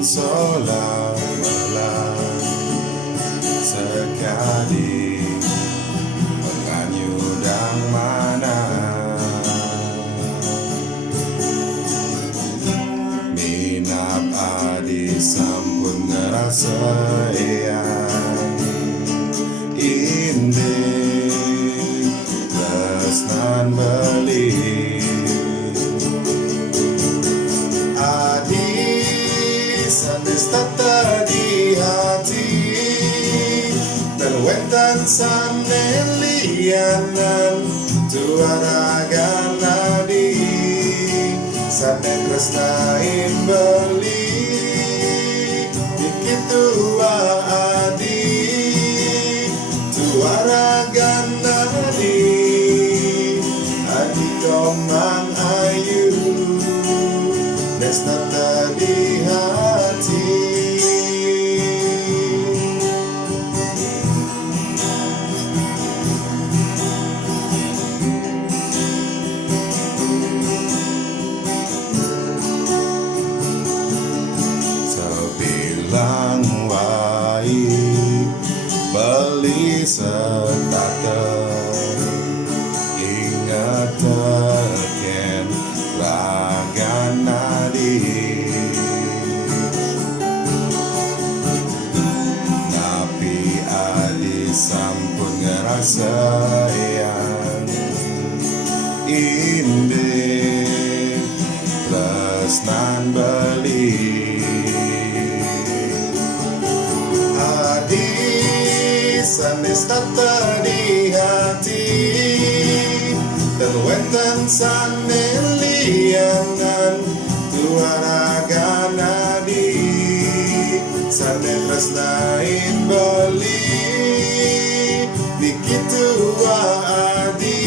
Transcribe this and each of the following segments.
Solawalan sekali menganyudang mana minap adi sampun ngerasa eyang indih tresnan beli Sandes tata di hati terwentan sanelianan tuaragan nadi sanen resnain beli begitu adi tuaragan nadi adi domang ayu desnata di hati sebilang wai beli setater ingat teken ragan nadi napi adi sampun ngerasa yang indih tresnan beli adi sanes tata di hati terwentan sanelianan tuaragan nadi sanen tresnain beli begitu adi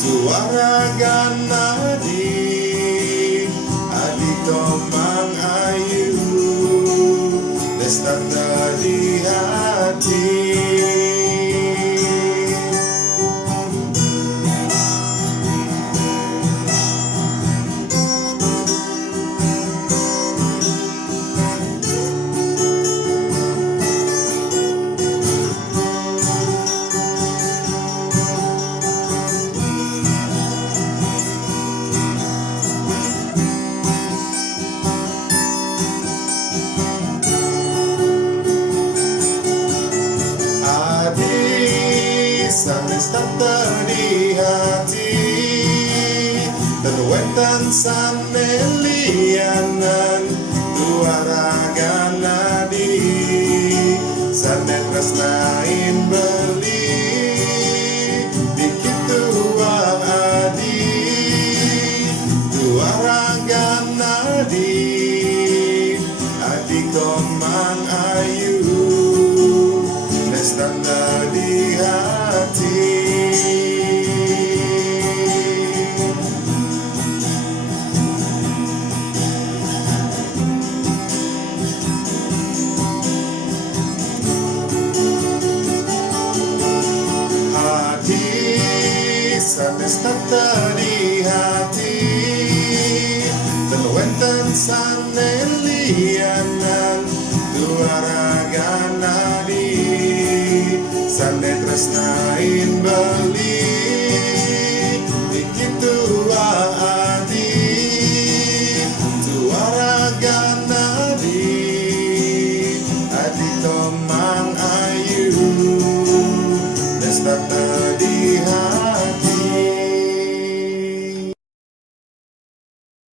tuaragan nadi adi domang ayu desnata di hati sanes tata di hati terwentan sanelianan tuaragan nadi sanen tresnain beli begitu adi tuaragan nadi adi domang ayu desnata di hati sanes tata di hati terwentan sanelianan tuaragan nadi sanen tresnain beli